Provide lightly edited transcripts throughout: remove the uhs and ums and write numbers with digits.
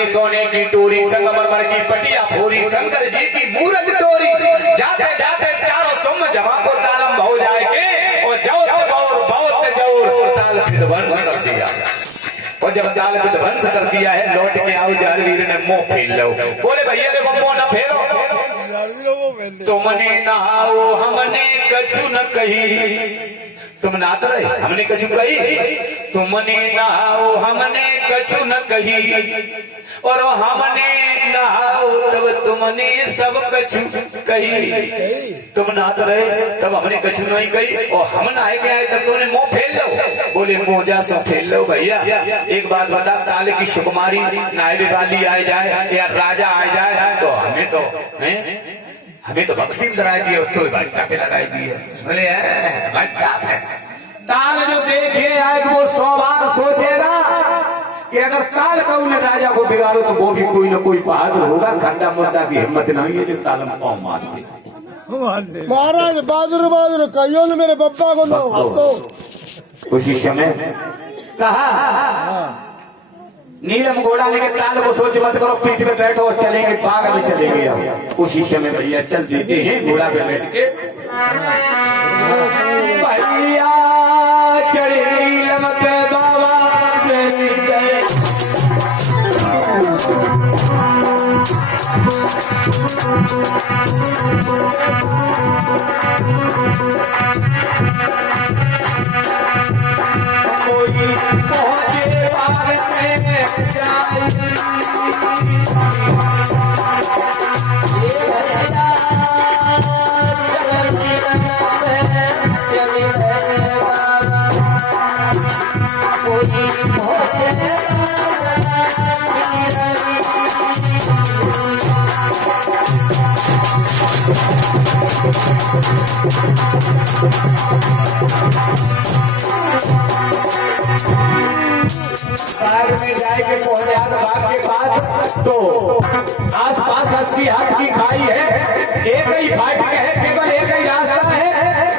मेरी सोने की टोरी संगमरमर की पटिया फोरी शंकर जी की मूरत टोरी जाते जाते चारों सुम जमा को तालम हो जाएंगे और बहुत जोर ताल विध्वंस कर दिया। और जब ताल विध्वंस कर दिया है लौट के आओ जारवीर ने मुंह फेर लो। बोले भैया देखो मुंह न फेरो, तुमने नहाओ हमने कछु न कही, तुम नात रहे हमने कछु कही, तुमने नहाओ हमने कछु न कही, और हमने नहाओ तब तुमने सब कछु कही। तुम नात रहे तब हमने कछु नहीं कही, और हम नहाए के आए तब तुमने मुंह फेर लो। बोले मोजा सब फेर लो भैया। एक बात बता, ताले की सुकुमारी नायबे वाली आ जाए या राजा आ जाए तो हमें तो बक्सीम कराई दी, तो भट्टा पे लगाई दी है। बोले भट्टा पे ताल जो देखे आए वो 100 बार सोचेगा कि अगर ताल का उन्हें राजा को बिगाड़ो तो वो भी कोई ना कोई बहादुर होगा। खंडा मुद्दा की हिम्मत नहीं है जो तालम पाँव मार दे। महाराज बहादुर कहियो न मेरे पप्पा को नो। उसी समय कहा नीलम घोड़ा लेके ताल को सोच मत करो, पीठ पे बैठो और चलेंगे, बाग में चलेंगे। अब उसी समय भैया चल देते हैं घोड़ा पे बैठ के। भैया चढ़े नीलम पे बाबा चल गए। कोई पहुंचे बाग में जाए, बाग में जाके पहुंचे बाग के पास तो आसपास 80 हाथ की खाई है, एक ही फाटक है, केवल एक ही रास्ता है।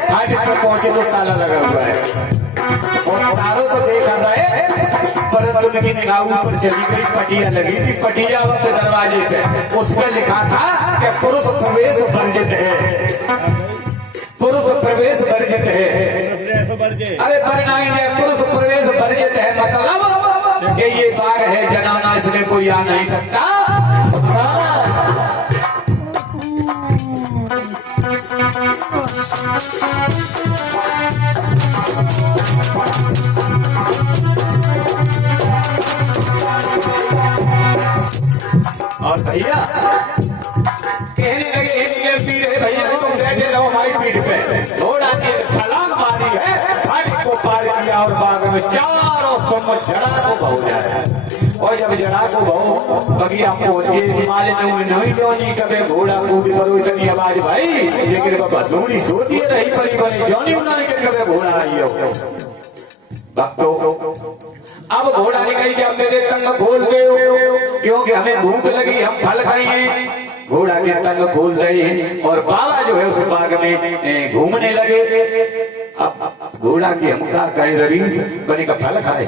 फाटक पर पहुंचे तो ताला लगा हुआ है और तारों तो देख रहे परंतु उनकी निगाह ऊपर चली गई, पटिया लगी थी। पटिया वक्त दरवाजे पे उस पर लिखा था कि पुरुष प्रवेश वर्जित है, पुरुष प्रवेश वर्जित है। अरे परिणामी है पुरुष प्रवेश वर्जित है, मतलब कि ये बाग है जनाना, इसमें कोई आ नहीं सकता। और भैया कहने लगे भैया तुम बैठे रहो हमारी पीठ पे। घोड़ा ने छलांग मारी है, फाटक को पार किया और बाग में चारों सुम जड़ा को बहु जाए। और जब जड़ा को बहु बगिया पहुंचे माले नहीं जोनी कभी घोड़ा कूद करो इतनी आवाज भाई, लेकिन बाबा जोड़ी सोती रही परी बनी जोनी उन्होंने कभी घोड़ा आई हो। भक्तों अब घोड़ा ने कही कि अब मेरे तंग खोल दे, क्योंकि हमें भूख लगी, हम फल खाएंगे। घोड़ा के तंग खोल दे और बाबा जो है उस बाग में घूमने लगे। अब घोड़ा की हम का कहे रवीश बने का फल खाए,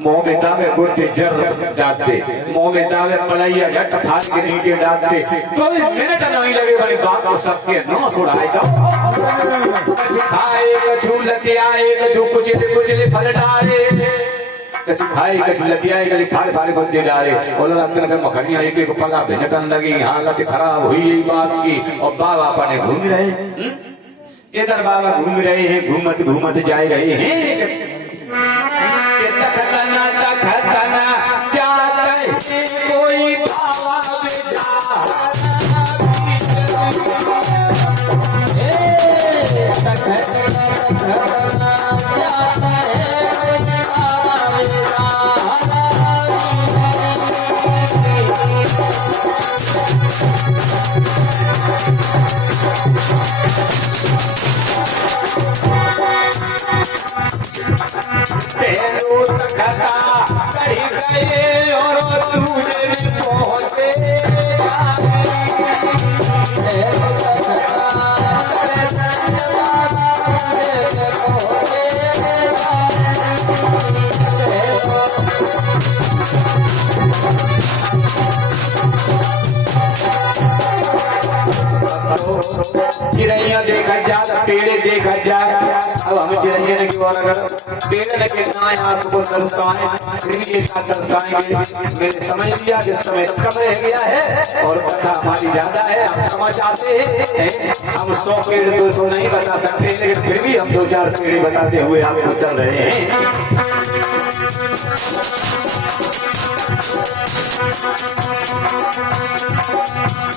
मुंह में दावे बुद्धि जर डालते, मुंह में दावे पलैया झट फाड़ के नीचे डालते, कोई मिनट नहीं लगे बड़े बाप को सबके नौ सुड़ाएगा। कछु खाए कछु लतियाए कछु कुचले फल डाले, कछु खाए कछु लतियाए गली फाड़ को दे डाले। बोला मखनिया एक पला भिनकन लगी, हालत खराब हुई यही बात की। और बाबा अपने घूम रहे, इधर बाबा घूम रहे हैं, घूमत जा रहे हैं। तखतना जाता है कोई बाबा चिड़ैया देखा जाए, पेड़े देखा जाए। अब हम चिड़ैया ने क्यों अगर पेड़ ने कितना आपको दर्शाए, फिर भी एक दर्शाएंगे। मैंने समझ लिया कि समय कम रह गया है और कथा हमारी ज्यादा है। हम समझ आते हैं, हम 100 पेड़ 200 नहीं बता सकते, लेकिन फिर भी हम 2-4 पेड़ बताते हुए आपको चल रहे हैं।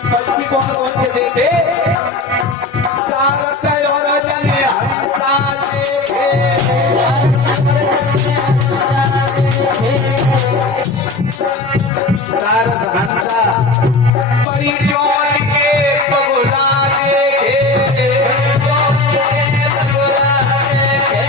पक्षी कौन कौन से देखे? सारस और जने हंसा देखे, सारस हंसा बड़ी चोंच के बगुला देखे, चोंच के बगुला देखे।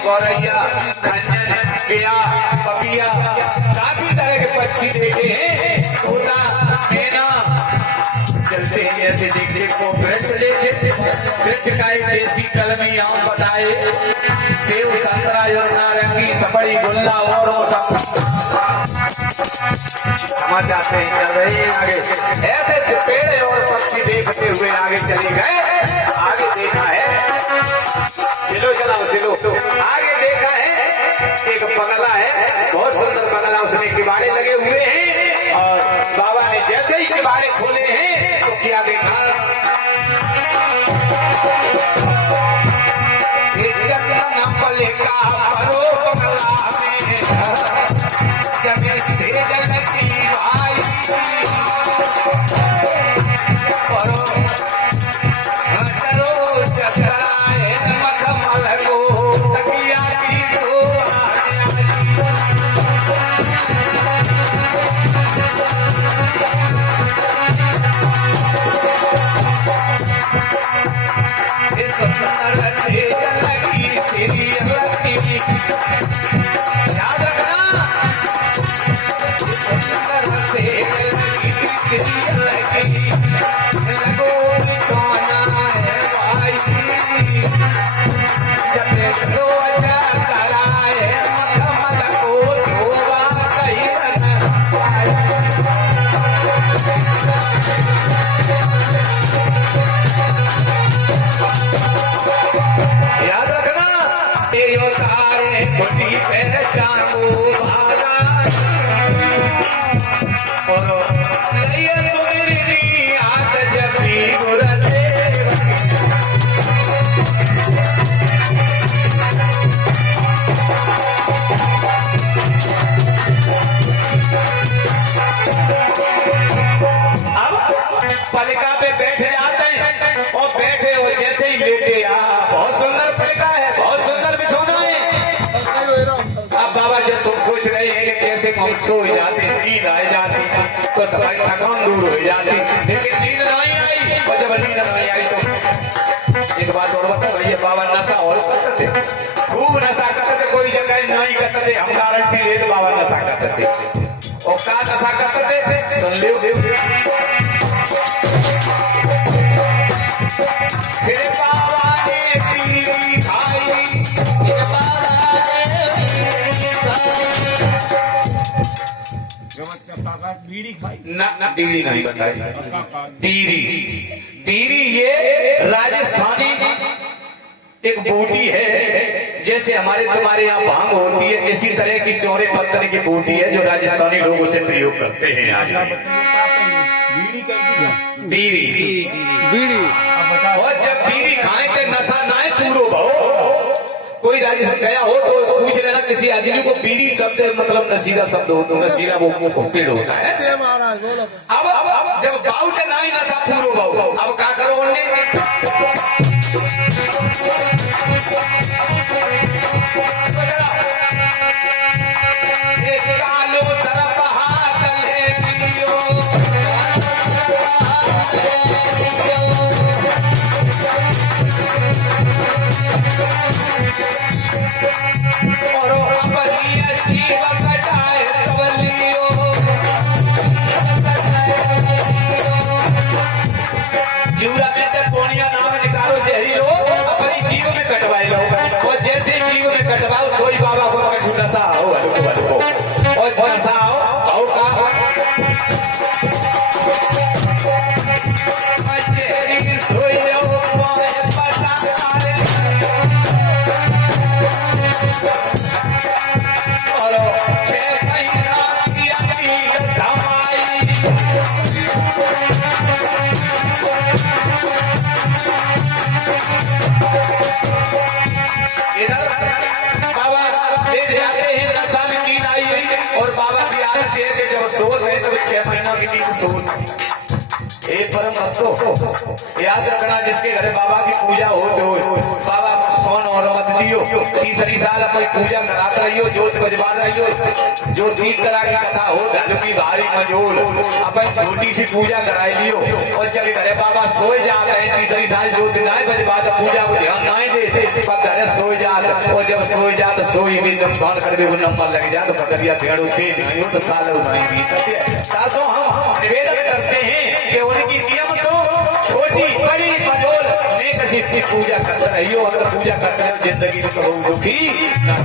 गौरैया, खंजन, पिया, पपिया, काफी तरह के पक्षी देखे हैं। तोता, मैना चलते हैं ऐसे देख देख को। वृक्ष देखे, वृक्ष का एक देसी कलमी आम बताए, सेब, संतरा और नारंगी, सपड़ी, गुल्ला और सब समझ जाते हैं। चल रहे हैं आगे, ऐसे पेड़ और पक्षी देखते हुए आगे चले गए। आगे देखा है, सिलो चलाओ सिलो, आगे देखा है एक बंगला है, बहुत सुंदर बंगला, उसमें किवाड़े लगे हुए हैं। और बाबा ने जैसे ही किवाड़े खोले हैं तो क्या देखा? का परो बंगला में जब से जलती भाई परो हटरो चकराए मखमल को तकिया की याद रखना लगो सोना है भाई जब देखो अच्छा कराए मखमल को धोबा कहीं याद रखना तेरे तारे खुदी पे टांगो भाला और लइए सुमिरनी आत जबी गुरते अब पलका पे बैठ जाते हैं और बैठे और जैसे ही लेटे बहुत सुंदर पलका है, बहुत सुंदर बिछौना है। अब बाबा जब सोच रहे हैं कि कैसे हम सो जाते, नींद आ जाती तो थकान दूर हो जाती, लेकिन नींद नहीं आई। और जब नींद नहीं आई तो एक बात और बता भैया, बाबा नशा और करते थे, खूब नशा करते थे, कोई जगह नहीं करते थे, हम गारंटी ले तो बाबा नशा करते थे। और क्या नशा करते थे सुन लो, तेरे बाबा ने बीड़ी खाई, तेरे बाबा बीड़ी खाई ना बीड़ी नहीं बताई, बीड़ी बीड़ी ये राजस्थानी एक बूटी है, जैसे हमारे तुम्हारे यहाँ भांग होती है, इसी तरह की चौरे पत्थर की बूटी है जो राजस्थानी लोग उसे प्रयोग करते हैं। आज बीड़ी बीड़ी और जब बीड़ी खाए तो नशा ना पूरो भाव। कोई राजस्थान गया हो तो पूछ लेना किसी आदमी को, बीड़ी शब्द मतलब नशीला शब्द हो, नशीला वो पेड़ होता है। अब जब बाऊ के ना ही नशा पूरो भाव, अब क्या करो उन्हें कालो सरप हाथ ले लियो, साल अपन पूजा कराते रहियो, जोत बजवा रहियो, जो दीप करा के कथा हो धन की भारी मजोल, अपन छोटी सी पूजा कराई लियो। और जब घरे बाबा सोए जाते हैं तीसरी साल जोत ना बजवा तो पूजा को ध्यान ना देते, पर घरे सोए जाते। और जब सोए जाते सोई भी नुकसान कर वो नंबर लग जाए तो पकड़िया भेड़ होते नहीं हो तो साल उठाई भी करते हैं। तासो हम निवेदन करते हैं कि उनकी नियम सो छोटी बड़ी मजोल ने किसी की पूजा करते रहियो। अगर पूजा करते रहो जिंदगी में कहो दुखी ना।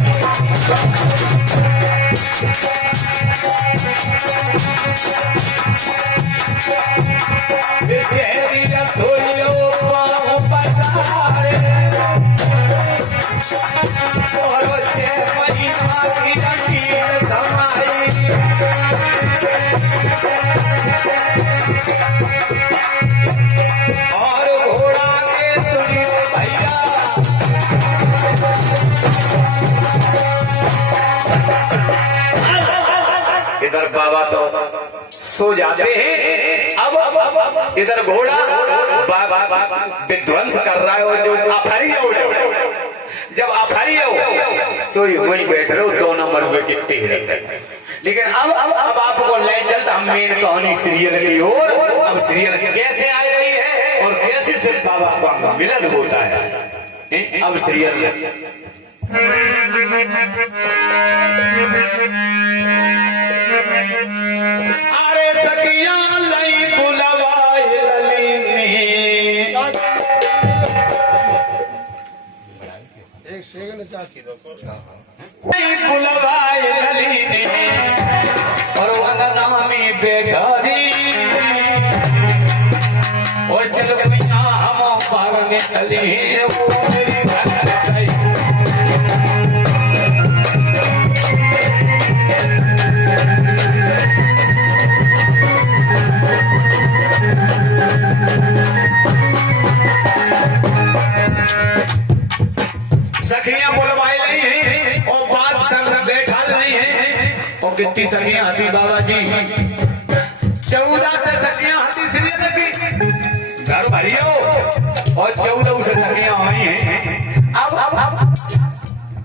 और बच्चे महीना की रंगीन समाई और घोड़ा के सुनियो भैया इधर बाबा तो सो जाते हैं। अब इधर घोड़ा विध्वंस कर रहा है और जो अफरी हो जब अफरी हो सोई वही बैठ रहे हो 2 नंबर हुए कि टेढ़े। लेकिन अब आपको ले चलता हम मेन कहानी सीरियल की ओर। अब सीरियल कैसे आ रही है और कैसे से बाबा का मिलन होता है। अब सीरियल अरे सखिया लई बुलवाए ललीनी, एक सेकंड चाची रुको। लई बुलवाए ललीनी और वंदना में बैठारी और चल भैया हम बाग में चले वो मेरी धन सही। सखियां बुलवाई नहीं है और बात संग बैठा नहीं है। और कितनी सखियां आती बाबा जी 14 से सखियां आती सीरियल की घर भरियो और 14 से सखियां आई हैं। अब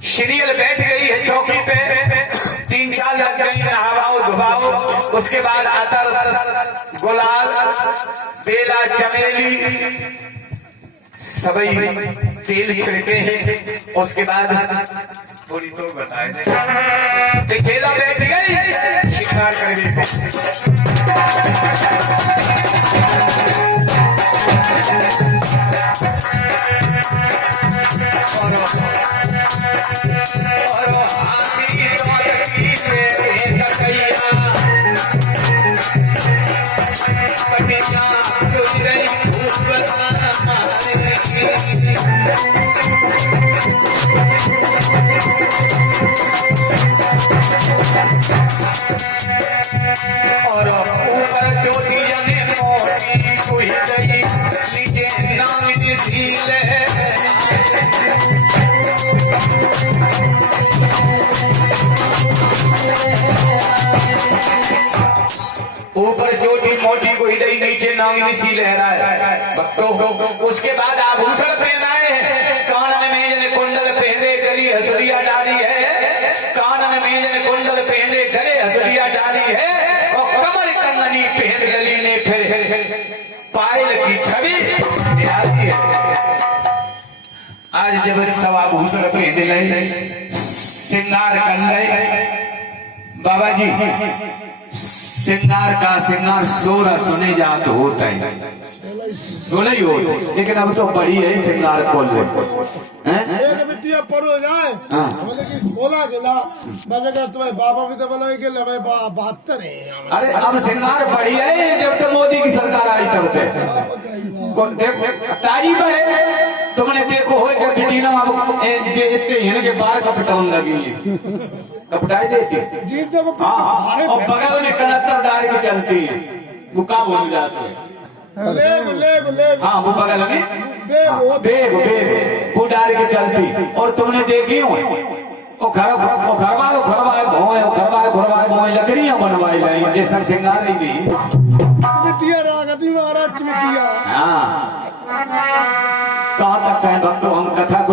सीरियल बैठ गई है चौकी पे, 3-4 लग गई नहावाओ धुबाओ। उसके बाद अतर गुलाल बेला चमेली सबई तेल छिड़के हैं। उसके बाद थोड़ी तो बताए थे चेला बैठ गई शिकार करने को। और हाथी की से पटिया और ऊपर चोटिया ने मोटी कोई गई नीचे नामी सीले ऊपर चोटी मोटी को हिदई नीचे नागिनी सी लहराए भक्तों। उसके बाद आभूषण पहनाए हैं, कान में मेजन कुंडल पहने गली हसुलिया डाली है। कान में मेजन कुंडल पहने गले हसुलिया डाली है और कमर कंगनी पहन गली ने फिर पायल की छवि निहारी है। आज जब सब आभूषण पहने लगे श्रृंगार कर रहे बाबा जी, श्रृंगार का श्रृंगार 16 सुने जात होता है 16 ही हो, लेकिन अब तो बड़ी है श्रृंगार खोल एक बिटिया पर हो जाए मतलब कि 16 गिला बजेगा तुम्हें बाबा भी तो बोला कि ले भाई 72 है। अरे अब श्रृंगार बड़ी है जब तक मोदी की सरकार आई तब तक ताजी बढ़े। तुमने देखो हो कि बेटी ना अब जे इतने हिन के बाहर कपटाउन लगी है कपटाई देती जी जब और बगल में कनत्तर डाल के चलती है वो का बोल जाती है ले हाँ वो बगल में बेग वो डाल के चलती। और तुमने देखी हो घरवाए लकड़ियां बनवाई लाई जैसा सिंगारी भी मिट्टिया रागती महाराज मिट्टिया। हाँ कहाँ तक कहें भक्तों हम कथा को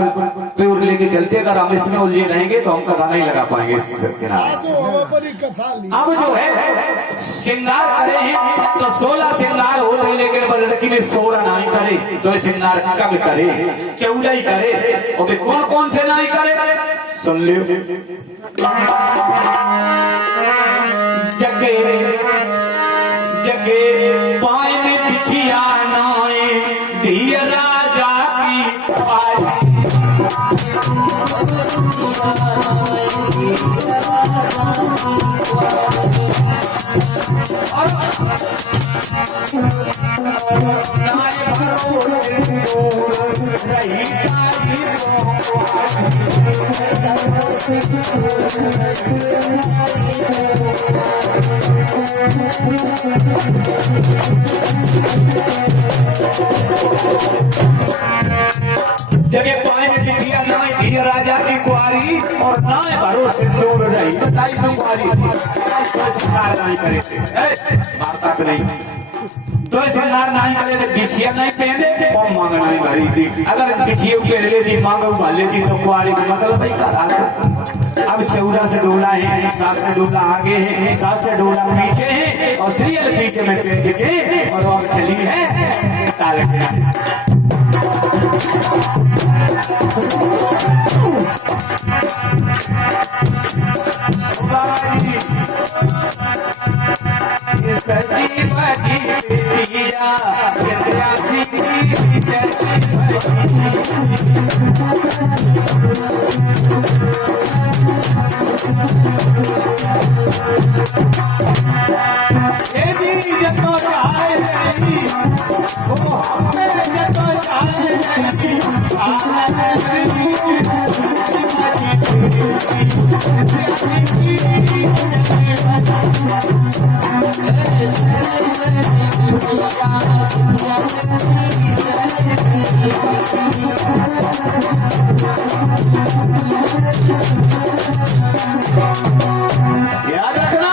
लेके चलते अगर हम इसमें उलझे रहेंगे तो हम कथा नहीं लगा पाएंगे इस किनारे। आज तो हवा पर ही कथा ली। अब जो है श्रृंगार करे हैं तो 16 श्रृंगार हो रहे, लेकिन लड़की ने 16 नहीं करे तो श्रृंगार कब करे? 14 ही करे। और कौन कौन से नहीं करे सुन लियो। जगे जगे पाए में बिछिया नाए धीर राजा की पाई। जगह पाए में बिछिया नाय धीर राजा की कुआरी और नाय भरोसे दूर रही। बताई कुआरी श्रृंगार नहीं करे थे वार्ता पे नहीं तो श्रृंगार नहीं करे थे, बिछिया नहीं पहने और मांग नहीं भरी थी। अगर बिछिया पहन लेती मांग भर लेती तो कुआरी का मतलब भाई करा। अब 14 से डोला है, 7 से डोला आगे है, 7 से डोला पीछे है और सीरियल पीछे में पेट के और चली है ताले। याद रखना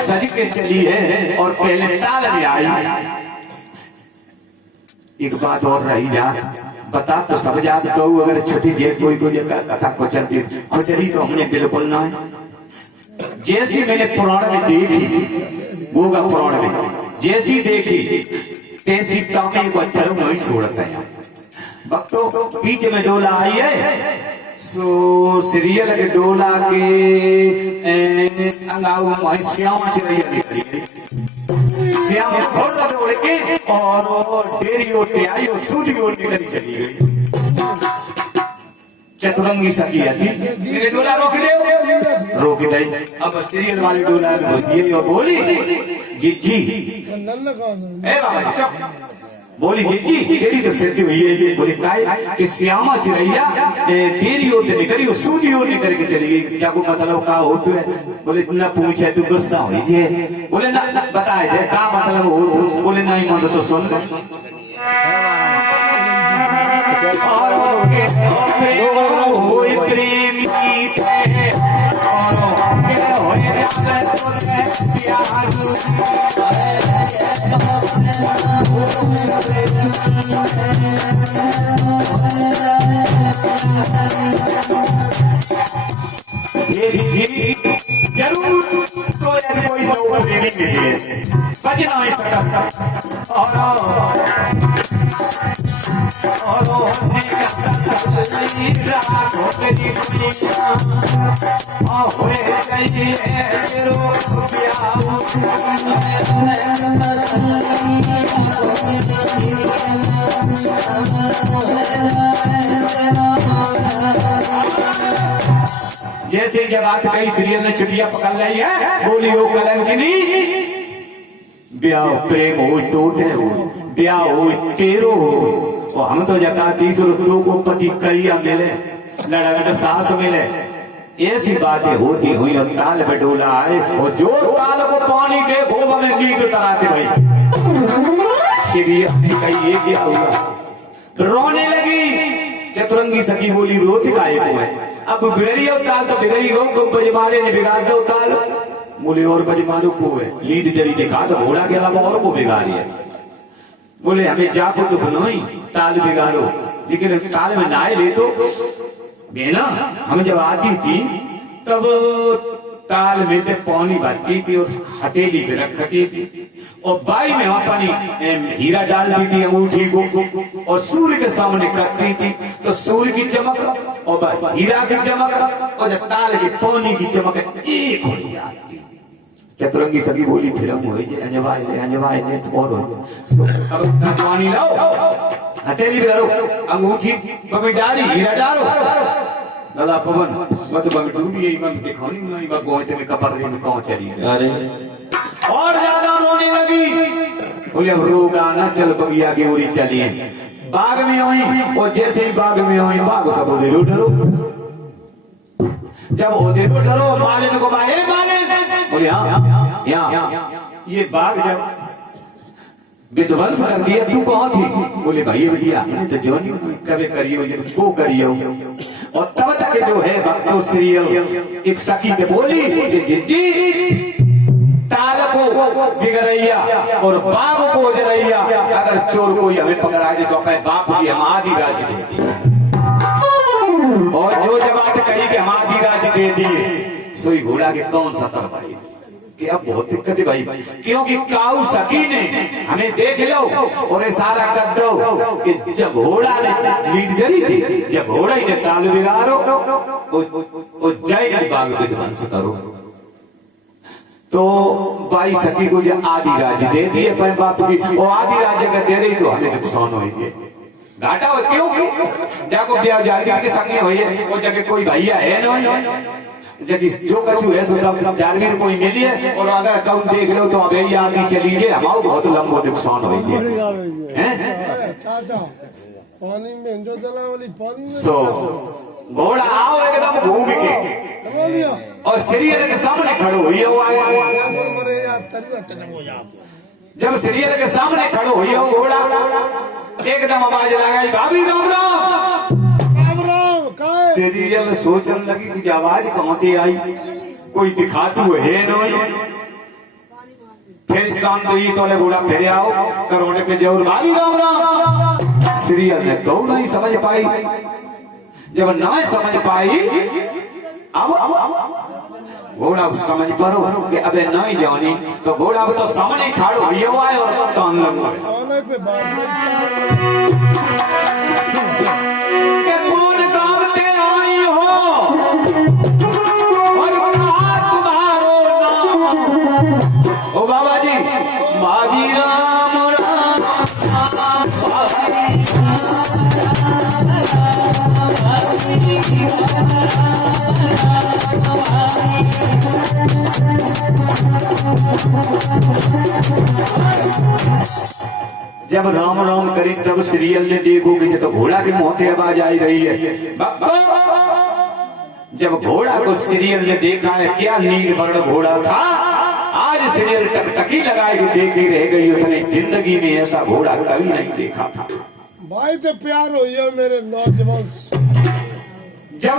सज के चली है और पहले ताल में आई। एक बात और रही याद बता तो सब याद तो अगर छोटी जेठ कोई कथा को चलती खुजरी तो हमने बिल्कुल ना है। जैसी मैंने पुराण में देखी होगा पुराण में जैसी देखी तैसी कामे को चलो नहीं छोड़ता है। भक्तों बीच में डोला आई है सो सीरियल के डोला के अंगाऊ श्याम श्याम थोड़ा दौड़ के और डेरी ओटे आई और सूजी ओटे करी चली गई। चतुरंगी सखी थी डोला रोक दे रोक दे। अब सीरियल वाली डोला घुसी और बोली जी बाबा जी चुप। बोली जी तेरी तो सिद्धि हुई है। बोली काय कि श्यामा चिरैया तेरी ओर निकली और सूजी ओर निकल के चली गई। क्या को मतलब का हो तू है? बोले न पूछे तू गुस्सा हो जे। बोले ना बताए दे का मतलब हो तू? बोले नहीं मन तो सुन प्रेमी थे जरूर कोई नौकरी नहीं मिली बचना नहीं सकता। जैसे जब बात कही सीरियल में चुटिया पकड़ रही है, बोली ओ कलंकिनी ब्याह प्रेम हो तो तेरो ब्याह हो तेरो हो, हम तो जता 30 रुपयों को पति करिया मिले लड़क सास मिले, ऐसी बातें होती हुई और ताल पे डोला आए और जो ताल को पानी देखो हमें नींद तराते भाई। सीरियल ने कही ये क्या हुआ, रोने लगी। चतुरंगी सखी बोली रोती काहे को है, अब बिगड़ी हो ताल तो बिगड़ी हो, बजमारे ने बिगाड़ दो ताल। बोले और बजमारू को है, लीद जरी दिखा तो घोड़ा के अलावा और को बिगाड़ी है। बोले हमें जाको तो बनोई ताल बिगाड़ो, लेकिन ताल में नाए ले तो बेना हम जब आती थी तब ताल में ते पानी भरती थी और हथेली पे रखती थी और बाई में वहां पानी हीरा डालती थी अंगूठी को और सूर्य के सामने करती थी तो सूर्य की चमक और हीरा की चमक और ताल की पानी की चमक एक हो जाती। चतुरंगी सभी बोली फिल्म हो अंजवाए ले और हो पानी लाओ हथेली पे धरो अंगूठी बमी डाली हीरा डालो लला पवन मत बमी डूबी यही मन दिखानी नहीं मैं गोते में कपर दे में कौन चली गई। अरे और ज्यादा रोने लगी। बोले अब रोगा ना चल बगिया की ओरी चलिए। बाग में हुई और जैसे ही बाग में हुई बाग सब उधर डरो, जब उधर डरो मालिन को बाहे मालिन बोले हाँ यहाँ ये बाग जब विध्वंस कर दिया तू कौन थी, बोले भाई बिटिया मैंने तो जो नहीं कभी करियो को करियो। और तब तक जो है भक्तों सीरियल एक सखी ने बोली कि जिज्जी ताल को बिगड़ैया और बाग को उजरैया, अगर चोर कोई हमें पकड़ा दे तो अपने बाप की हम आधी राज दे दी। और जो जब बात कही कि हम आधी राज दे दिए सोई घोड़ा के कौन सा तर भाई कि अब बहुत दिक्कत है भाई, क्योंकि काऊ सखी ने हमें देख लो और इशारा कर दो कि जब घोड़ा ने लीद जरी थी, जब घोड़ा ही ने ताल बिगाड़ो और जय बाग विध्वंस करो। तो बाई सखी को जो आधी राज्य दे दिए अपने बाप की, और आधी राज्य अगर दे दी तो हमें नुकसान हो घाटा हो, क्योंकि जाको ब्याह जाके सखी हुई है वो जगह कोई भैया है ना जगह जो कछु है सो सब जानवीर कोई मिली है। और अगर अकाउंट देख लो तो अब यही आदि चलीजिए हमारा बहुत लंबो नुकसान हो पानी में जो जला वाली पानी में सो घोड़ा आओ एकदम घूम के और सीरियल के सामने खड़ो हुई जब सीरियल के सामने खड़ो हुई हो घोड़ा एकदम आवाज लगाई भाभी राम राम। सीरियल सोचने लगी कि आवाज कहाँ से आई, कोई दिखाती हुए है नहीं। फिर शांत हुई तो घोड़ा फिर आओ करोड़े पे जरूर भाभी राम राम। सीरियल ने तो नहीं समझ पाई, जब ना समझ पाई अब घोड़ा समझ पड़ो कि अबे नहीं जानी तो घोड़ा तो सामने ठाड़ो हुई है और कान लगो कौन काम ते आई हो और तुम्हारो नाम ओ बाबा जी भाभी राम राम जब राम राम करी तब सीरियल में देखोगे तो घोड़ा की मोहते आवाज आई रही है। जब घोड़ा को सीरियल ने देखा है क्या नील वर्ण घोड़ा था, आज सीरियल टकटकी लगाई देख के रह गई, उसने जिंदगी में ऐसा घोड़ा कभी नहीं देखा था। भाई तो प्यार हो मेरे नौजवान। जब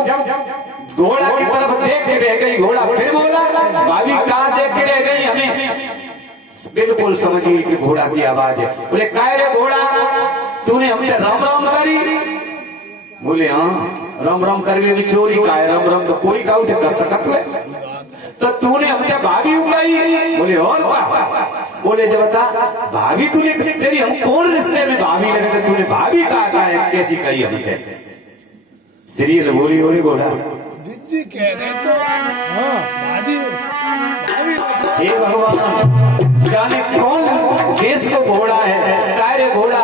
घोड़ा की तरफ देख के रह गई, घोड़ा फिर बोला भाभी कहाँ देख के रह गई, हमें बिल्कुल समझ गई कि घोड़ा की आवाज है। बोले काय रे घोड़ा तूने हमने राम राम करी, बोले हाँ राम राम करके भी चोरी काय राम राम तो कोई काऊ थे कर सकत है, तो तूने हमने भाभी उगाई, बोले और क्या, बोले जब बता भाभी तूने तेरी हम कौन रिश्ते में भाभी लगे थे, तूने भाभी कहा है कैसी कही हमने। सीरियल बोली बोले घोड़ा जिज्जी कह रहे तो भाभी हे भगवान जाने कौन देश को घोड़ा है, काय रे घोड़ा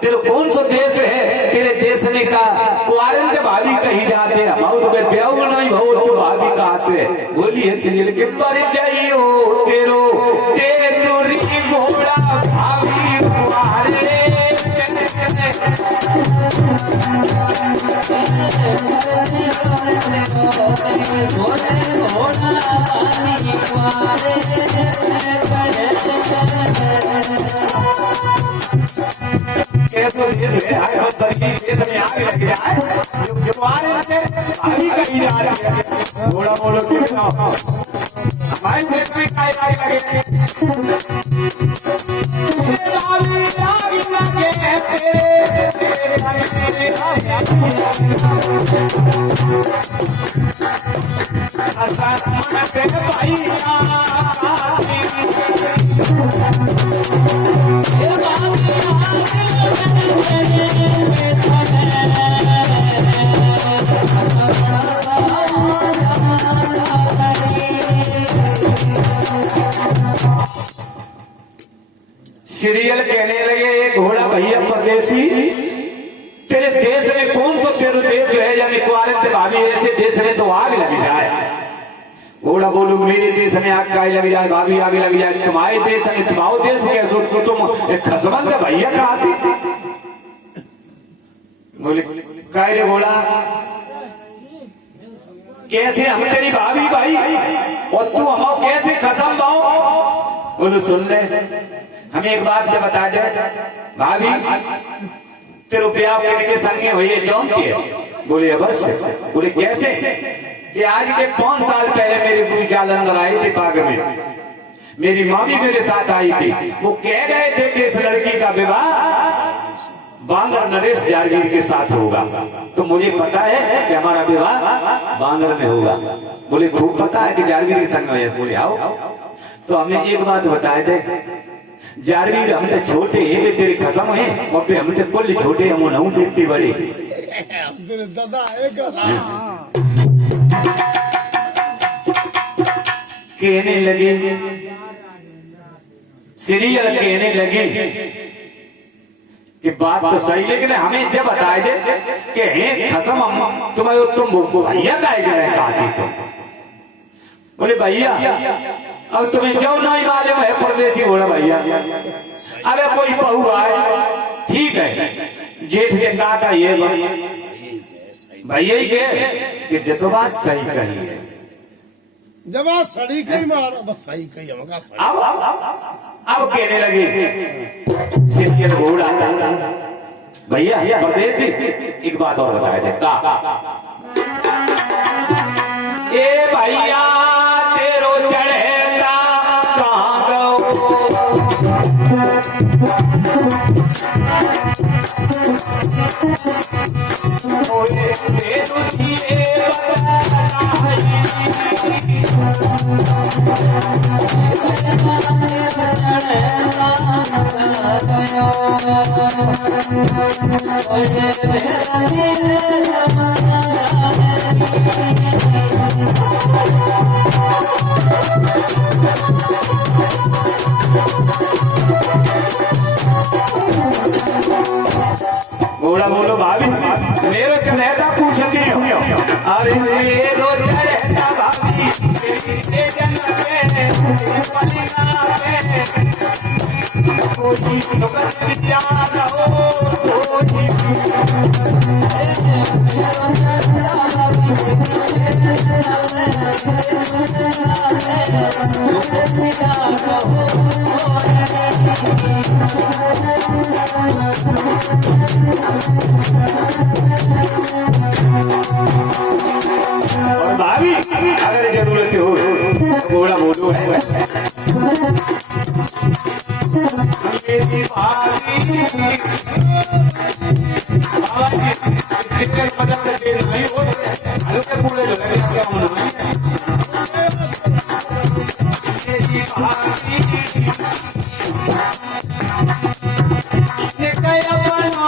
तेरे कौन सा देश है, तेरे देश ने का कुआरन भाभी कहीं जाते हम तो प्याऊ नहीं बहुत तो भाभी कहते बोली है तिल के पर जाइयो तेरो ते चोरी घोड़ा भाभी तुम्हारे कैसे देश है हम सभी देश में आग लग जाए जो हमारे से भाभी कहीं जा रही है थोड़ा बोलो क्यों ना हमारे देश में काय आग लगे भाभी आग लगे सीरियल कहने लगे घोड़ा भैया परदेसी तेरे देश में कौन सा तेरे देश है या कुआरे भाभी ऐसे देश में तो आग लग जाए घोड़ा बोलू मेरे देश में आग का लग जाए भाभी आग लग जाए तुम्हारे देश में तुम्हारो देश कैसो तुम खसमंद भैया कहा थी बोले काय रे घोड़ा कैसे हम तेरी भाभी भाई और तू हम कैसे खसम भाव बोलो सुन ले हमें एक बात ये बता दे भाभी तेरे ब्याह के संगे हुई है जौन के बोले अवश्य बोले कैसे कि आज के 5 साल पहले मेरे गुरु चाल अंदर आए थे बाग में मेरी माँ भी मेरे साथ आई थी वो कह गए थे कि इस लड़की का विवाह बांदर नरेश जारवीर के साथ होगा तो मुझे पता है कि हमारा विवाह बांदर में होगा बोले खूब पता है कि जारवीर के संग है बोले आओ तो हमें एक बात बताए थे जारवीर हम तो छोटे हैं वे तेरे खसम है और पे हम तो कुल छोटे हम नहू देखते बड़े तेरे दादा एक कहने लगे सीरियल कहने लगे कि बात तो सही लेकिन हमें जब बताए दे कि हे खसम तुम भैया का कहती तुम बोले भैया अब तुम्हें जो नहीं मालूम है परदेसी घोड़ा भैया अबे कोई बहू आए ठीक है जेठ के का ये भैया ही के कि जितो बात सही कही है जब आप सड़ी कही मारा बस सही कही होगा अब कहने लगे सीरियल घोड़ा भैया परदेसी एक बात और बताए थे का ए भैया तेरो चढ़ेता कहाँ गो घोड़ा बोलो भाभी मेरो चढ़ता पूछती हो अरे मेरो चढ़ता भाभी तेरे जन्म कोई तो याद हो और भाभी अगर जरूरत हो घोड़ा बोलो है मेरी भाभी मदद से नहीं हो हल्के पूरे लगे क्या होना मेरी भाभी ने कया बनो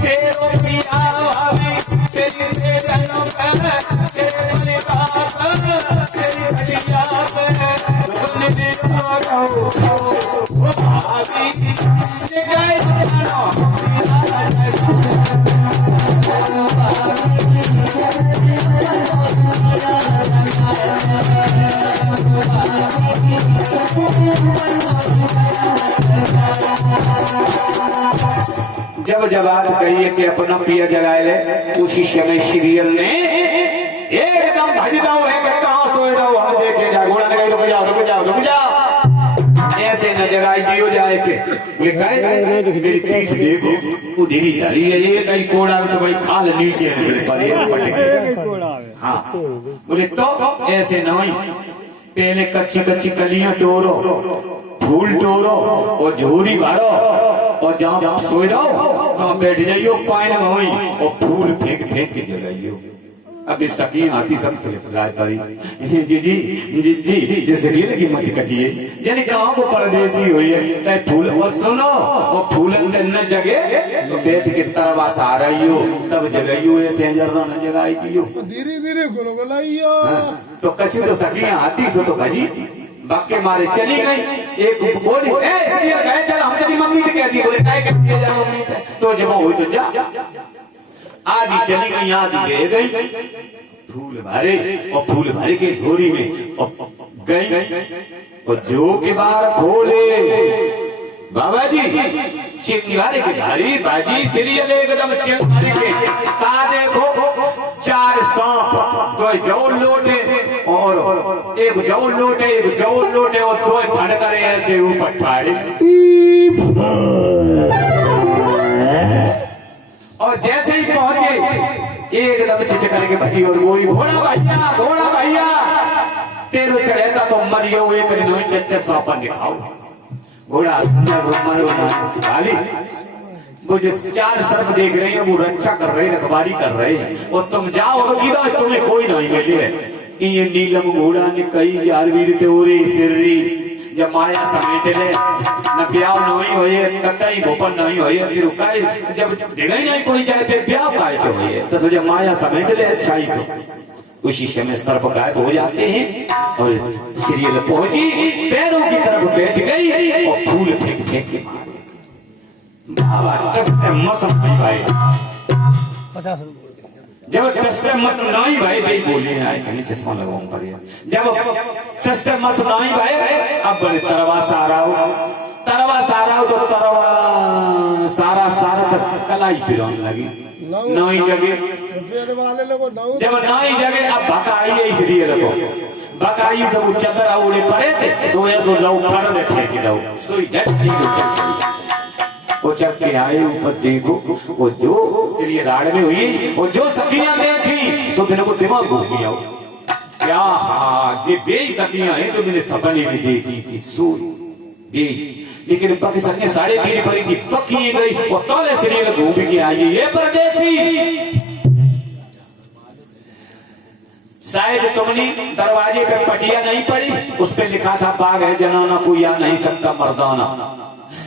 तेरो जवाब कहिए कि अपना पिया जगाए ले। उसी समय सीरियल ने एकदम भजदा है कि कहाँ सोए रहो, हम देखे जा घोड़ा लगाई, रुक जाओ रुक जाओ रुक जाओ, ऐसे न जगाई दियो जाए के लिखा है मेरी पीठ देखो उधरी धरी है, ये कहीं कोड़ा तो भाई खाल नीचे पर ये पटके। हाँ बोले तो ऐसे नहीं, पहले कच्ची कच्ची कलियां टोरो, फूल टोरो और झोरी भरो और जहाँ सोए रहो वहां बैठ जाइयो, पानी में होई और फूल फेंक फेंक के जगाइयो। अभी सखी आती सब लाजबारी जी जी जी जी जैसे ये लगी मत कटिए यानी कहाँ को परदेसी हुई है कहीं फूल। और सुनो वो फूल न जगे तो बैठ के तरवास आ रही हो तब जगाइयो, ऐसे न जगाई दियो, धीरे धीरे गुलगुलाइयो। तो कछु तो सखी आती सो तो भजी बाके मारे चली गई। एक बोली गए चल हम तेरी मम्मी से कह दी, बोले क्या कहती है जा मम्मी तो जब हुई तो जा। आधी चली गई आधी रह गई, फूल भरे और फूल भरे के झोरी में और गई और जो के बार खोले बाबा जी चिंगारे के भारी बाजी सीरियल एकदम चिंगारे के कहा देखो 4 सांप, 2 जौन लोटे और एक जौन लोटे, एक जौन लोटे और 2 फड़करे ऐसे ऊपर ठाड़े। और जैसे ही पहुंचे एकदम छिचकर के भई और वही घोड़ा भैया तेरे चढ़ेगा तो मरियो एक नहीं चच्चे सांपन दिखाओ। घोड़ा खाली वो जो 4 सर्प देख रहे हैं वो रक्षा कर रहे, रखवारी कर रहे हैं और तुम जाओ तुम्हें कोई नहीं मिले। ये नीलम घोड़ा ने कई जारवीर तेरे सिर्री जब माया समेट ले न ब्याह नहीं होए कतई भोपन नहीं होए फिर काई जब देगा ही नहीं कोई जाए पे ब्याह काहे तो होए तो जब माया समेट ले अच्छाई से उसी समय सर्प गायब हो जाते हैं और सीरियल पहुंची पैरों की तरफ बैठ गई और फूल फेंक फेंक के बाबा कसम मौसम नहीं भाई 50 जब तस्ते मस्त नहीं भाई भाई बोले आए कहीं चश्मा लगाऊं पर जब तस्ते मस्त नहीं भाई अब बड़े तरवा सारा हो तो तरवा सारा तो कलाई पिरोन लगी नहीं जगे जब नहीं जगे अब भकाई है इसलिए लगो भकाई सब चदर उड़े पड़े थे सोया सो लो फर दे फेंक दो सोई जट नहीं वो चल के आए ऊपर देखो वो जो सीरियल आड़ में हुई वो जो सखियां देखी सो मेरे को दिमाग घूम गया क्या हाँ ये बेई सखियां हैं जो मैंने सपने में देखी थी सोई बे लेकिन पकी सखियां साढ़े मेरी पड़ी थी पकी गई वो तोले सीरियल घूम के आई ये परदेसी शायद तुमने दरवाजे पे पटिया नहीं पड़ी उस पे लिखा था बाग है जनाना कोई आ नहीं सकता मर्दाना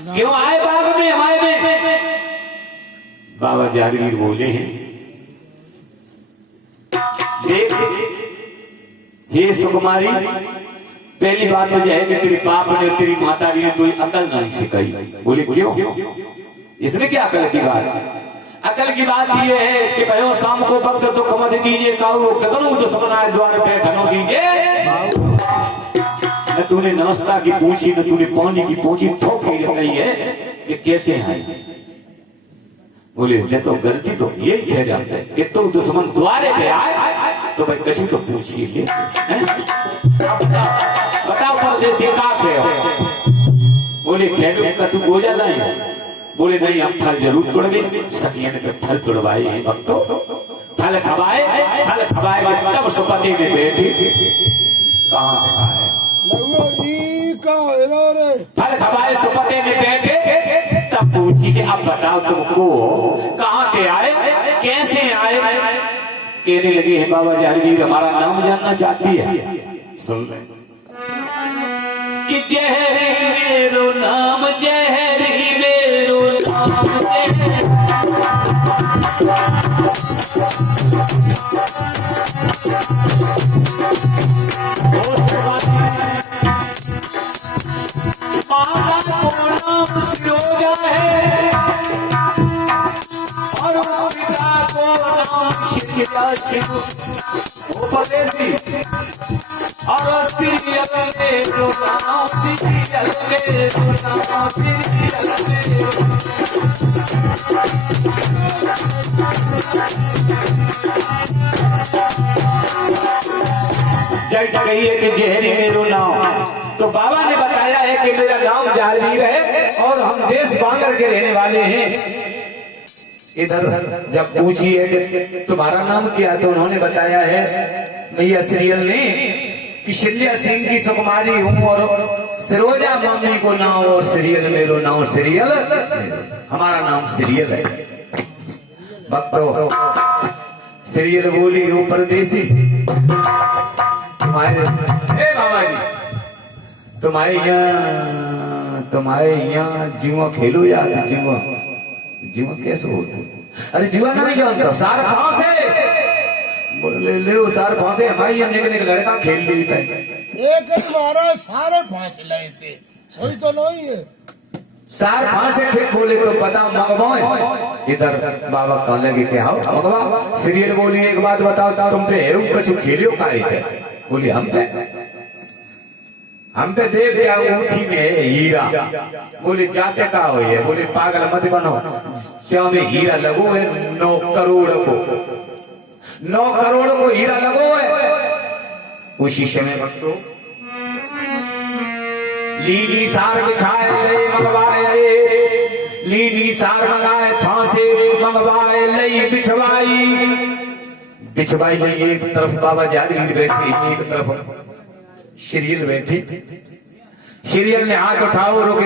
क्यों आए बाग में हमारे में बाबा जारवीर बोले हैं देख हे सुकुमारी पहली बात तो यह है कि तेरे बाप ने तेरी माता ने कोई अकल नहीं सिखाई। बोले क्यों? इसमें क्या अकल की बात? अकल की बात यह है कि भयो शाम को वक्त दुख मत दीजिए काऊ कदम दुश्मनाए द्वार पे ठनो दीजिए। न तूने नाश्ता की पूछी न तूने पानी की पूछी ठोक के कही है कि कैसे हैं। बोले जब तो गलती तो यही कह जाते हैं कि तो दुश्मन द्वारे पे आए तो भाई कहीं तो पूछिए ले बताओ परदेसी का थे हो। बोले खेलू का तू गोजा नहीं है। बोले नहीं हम फल जरूर तोड़े सखिया ने फल तोड़वाए हैं भक्तों फल खवाए तब सुपति में बैठी कहाँ देखा है फल खवाए सुपति में बैठे तब पूछी कि अब बताओ तुमको कहाँ पे आए कैसे आए। कहने लगे हैं बाबा जारवीर हमारा नाम जानना चाहती है। सुन ले कि जहरी मेरो नाम जहरी मेरो नाम माता को नाम सिरोजा है और पिता को नाम शिवा शिव और सीरियल मेरो नाम सीरियल मेरो नाम सीरियल मेरो जय कहिए कि जहरी मेरो नाम। तो बाबा ने बताया है कि मेरा नाम जारवीर है और हम देश बांगर के रहने वाले हैं। इधर जब पूछी है कि तुम्हारा नाम क्या, तो उन्होंने बताया है भैया सीरियल ने कि शिल्या सिंह की सुकुमारी हूँ और सिरोजा मम्मी को नाम और सीरियल मेरो नाम सीरियल, हमारा नाम सीरियल है। भक्तों सीरियल बोली वो परदेसी तुम्हारे बाबा जी तुम्हारे यहाँ जुआ खेलो या जुआ कैसे होते? अरे जुआ नहीं जानता, सार फांस है। बोले ले सार फांसे, हमारी ये निक लड़का खेल लेता है। एक महाराज सारे फांस लाए थे, सही तो नहीं है। सार फांसे खेल बोले तो पता मंगवाए। इधर बाबा कहने लगे कि हाँ मंगवा। सीरियल बोली एक बात बताओ, तुम पे कछु खेलियो काहे थे? बोली हम पे देख लिया अंगूठी में है हीरा। बोले जाते का हो है? बोले पागल मत बनो, चाव में हीरा लगो है 9 करोड़ को, 9 करोड़ को हीरा लगो है। उसी समय भक्तों लीली सार बिछाए ले मंगवाए रे, लीली सार मंगाए फांसे मंगवाए ले बिछवाई ले। एक तरफ बाबा जारवीर बैठे, एक तरफ सीरियल बैठी। सीरियल ने हाथ उठाओ, रुक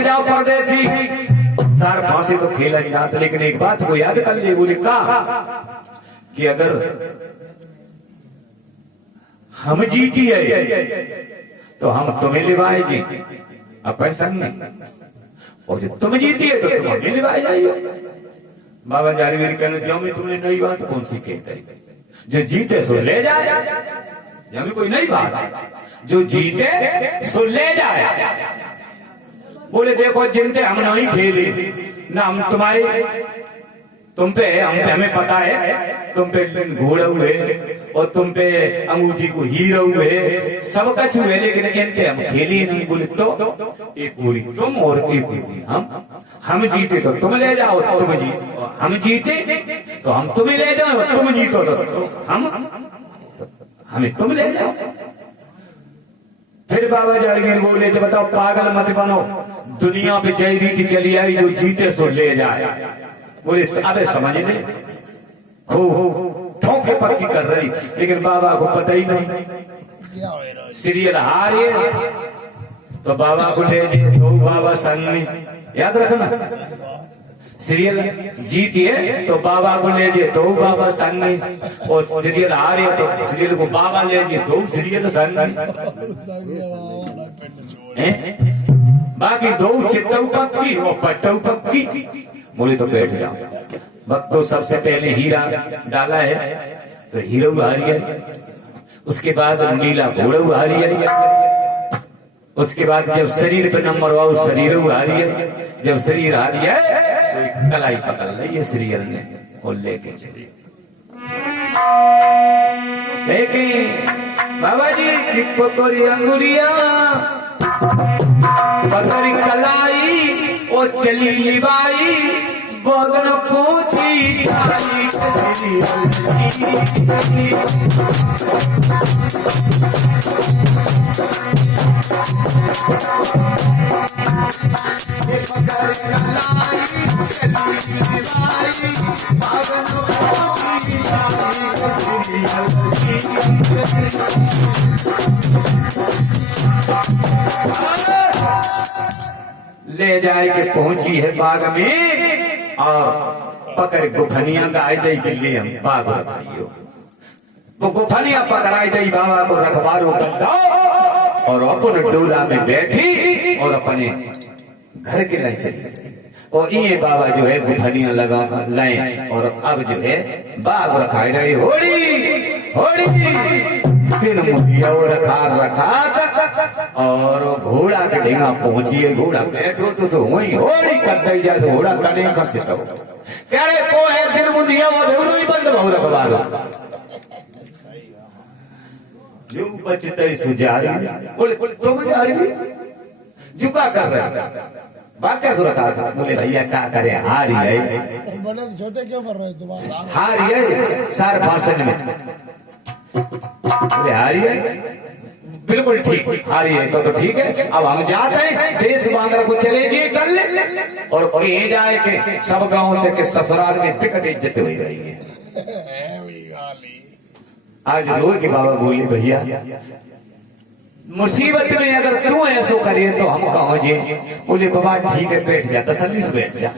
जाओ परदेसी, सार फांसे तो खेला नहीं जाता, लेकिन एक बात को याद कर ले। बोले कहा कि अगर हम जीती है तो हम तुम्हें लिवाए जी, अपन संग नहीं, और जो तुम जीती है तो तुम हमें लिवाए जाइए। बाबा जारवीर कहने जो में तुमने नई बात कौन सी कहते है? जो जीते सो ले जाए, हमें कोई नई बात है, जो जीते सो ले जाए। बोले देखो जिनते हम नहीं खेले ना, हम तुम पे हमें पता है, तुम पे घोड़ा हुए और तुम पे अंगूठी को हीरा हुए, सब कुछ हुए, लेकिन इनते हम खेले नहीं। बोले तो एक पूरी तुम और एक पूरी हम जीते तो तुम ले जाओ, तुम जीतो हम जीते तो हम तुम्हें ले जाओ, तुम जीतो तो हमें तुम ले जाओ। फिर बाबा जारवीर बोले जो बताओ पागल मत बनो, दुनिया पे जय रीति चली आई, जो जीते सो ले जाए। बोले अबे समझ ले, ठोके पक्की कर रही, लेकिन बाबा को पता ही नहीं। सीरियल हारिए तो बाबा को ले जाए, तो बाबा संग में, याद रखना। सीरियल जीतिए तो बाबा को ले जाए, तो बाबा संग में, और सीरियल हारे तो सीरियल को बाबा ले जाए, तो सीरियल संग में। बाकी 2 चित्तऊ पक्की और पट्टऊ पक्की। बोले तो बैठ जाओ। भक्तों सबसे पहले हीरा डाला है तो हीरो हारी है, उसके बाद नीला घोड़ा हारी है, उसके बाद जब शरीर पे नंबर आओ शरीर हारी है, जब शरीर हारी है कलाई पकड़ ली है सीरियल ने और लेके चले। बाबा जी की पकड़ी अंगुरिया पकड़ी कलाई और चली लिबाई, बगन पूछी जानी ले जाए के पहुंची है बाग में और पकड़ गुफनिया गाय दई के लिए हम बाग रखाइयो। तो गुफनिया पकड़ाई दई बाबा को रखबारो कर दो और अपन डोला में बैठी और अपने घर के लिए चली। और ये बाबा जो है गुफनिया लगा लाए और अब जो है बाग रखाई रहे। होड़ी होड़ी दिन मुखिया रखा और घोड़ा के ढेंगा पहुंची है। घोड़ा बैठो तो वही होड़ी कर दई जाए, घोड़ा कने खर्च तो कह रहे को है दिन मुंदिया वो भेड़ो ही बंद बहु रखबारो जो बचते सुजारी। बोले तुम जा रही झुका कर रहे बात कैसे रखा था? बोले भैया क्या करे हारी है, छोटे क्यों कर रहे तुम्हारा हारी है सार भाषण में बोले आ रही है, बिल्कुल ठीक आ रही है तो ठीक है। अब हम जाते हैं देश बांद्रा को चले जी कल और ये जाए के सब गांव तक के ससुराल में टिकट इज्जत हुई रही है। आज रोज के बाबा बोले भैया मुसीबत में अगर तू ऐसो करिए तो हम कहो जी। बोले बाबा ठीक है बैठ जा, तसल्ली से बैठ जा।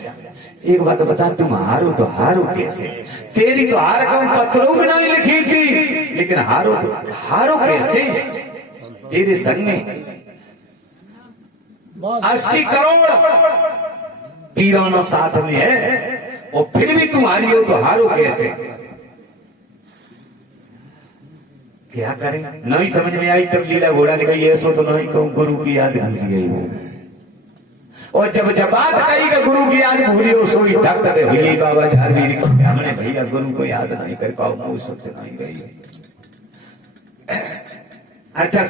एक बात बता, तुम हारो तो हारो कैसे? तेरी तो हार कम पत्थरों में नहीं लिखी थी, लेकिन हारो तो हारो कैसे? तेरे संग में 80 करोड़ पीराना साथ में है और फिर भी तुम हारी हो तो हारो कैसे? क्या करें? नहीं समझ में आई तब लीला घोड़ा ने कही ऐसो तो नहीं कहूं, गुरु की याद भूल गई हो। और जब बात कही कि गुरु की याद भूली हो सोई धक दे हुई बाबा यार मेरी को हमने भैया गुरु को याद नहीं कर पाओ, मुंह सत्य नहीं गई। अच्छा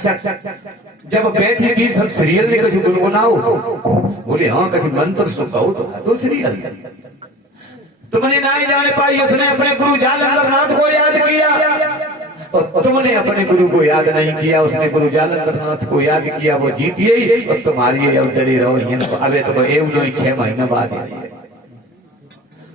जब बैठी थी सब सीरियल ने कभी गुनगुनाओ तो बोले हाँ कभी मंत्र सो कहो तो सीरियल तुमने नहीं जाने पाई। उसने अपने गुरु जालंधर नाथ को याद किया और तुमने अपने गुरु को याद नहीं किया। उसने गुरु जालंधर नाथ को याद किया, वो जीत गई और तुम्हारी अब डरी रहो। अबे तुम एवं नहीं 6 महीना बाद आई है।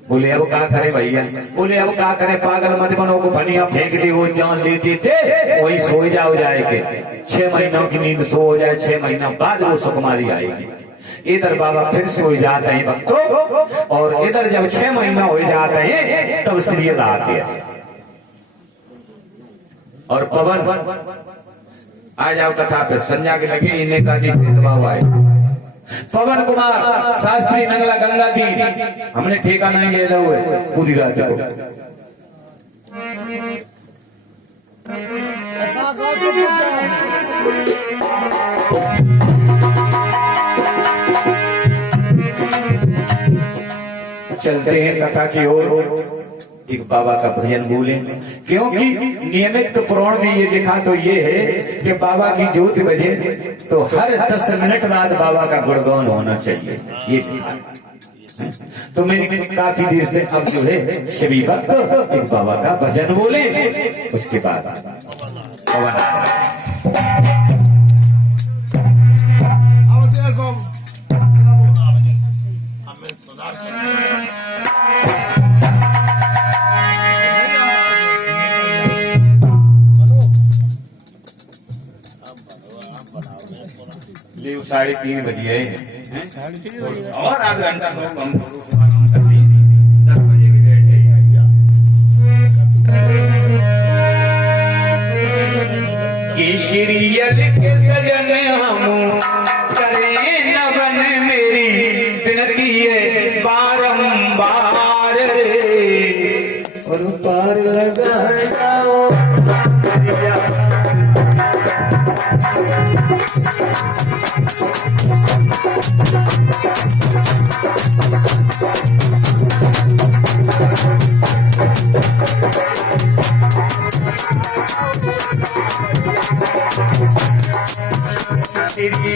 बोले अब क्या करे भैया? बोले अब क्या करे, पागल मत बनो को फनिया फेंक दी, वो जान लेते थे वही सो जाओ जाए के 6 महीनों की नींद सो हो जाए, 6 महीना बाद वो सुकुमारी आएगी। इधर बाबा फिर से हो जाते हैं भक्तों, और इधर जब 6 महीना हो जाते हैं तब सीरियल आते हैं। और पवन आ जाओ कथा पे संज्ञा के लगे इन्हें का दबाव आए। पवन कुमार शास्त्री नंगला गंगा दी हमने ठेका नहीं ले रहे हुए पूरी रात को। चलते हैं कथा की ओर। एक बाबा का भजन बोले, क्योंकि नियमित पुराण में ये लिखा तो ये है कि बाबा की ज्योति बजे तो हर 10 मिनट बाद बाबा का गुणगान होना चाहिए। ये तो मैंने काफी देर से अब जो है सभी भक्त एक बाबा का भजन बोले, उसके बाद ले 3:30 बजे है और आधा घंटा तो हम काम कर ली, 10 बजे भी बैठे। केशरियल के सजन हम करें न बन मेरी विनती है बारंबार रे, और पार लगा जाओ मेरी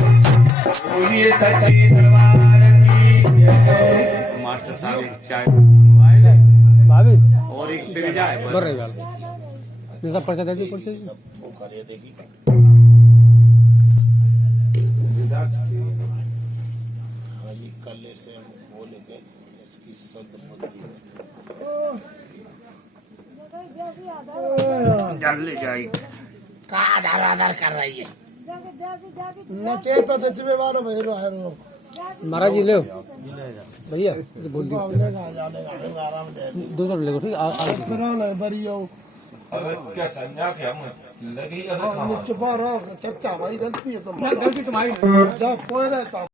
बोलिए सच्ची दरबार की जय। मास्टर साहब एक चाय मंगवाए ले भाभी और एक फिर जाए बस। बर रही बात जैसा पर्चा दे दी पर्चा वो करे देखी ये कल्ले से हम बोलेंगे इसकी शुद्ध बुद्धि जल्दी जाए का आधार आधार कर रही है नचे तो नचवे वालों में हीरो है महाराज जी ले भैया ये बोल दी आराम दे दो सौ ले ठीक आ बरियो अगर क्या संज्ञा क्या लगी अगर चुपा रहो चचा भाई गलती है गलती तुम्हारी जब कोई रहता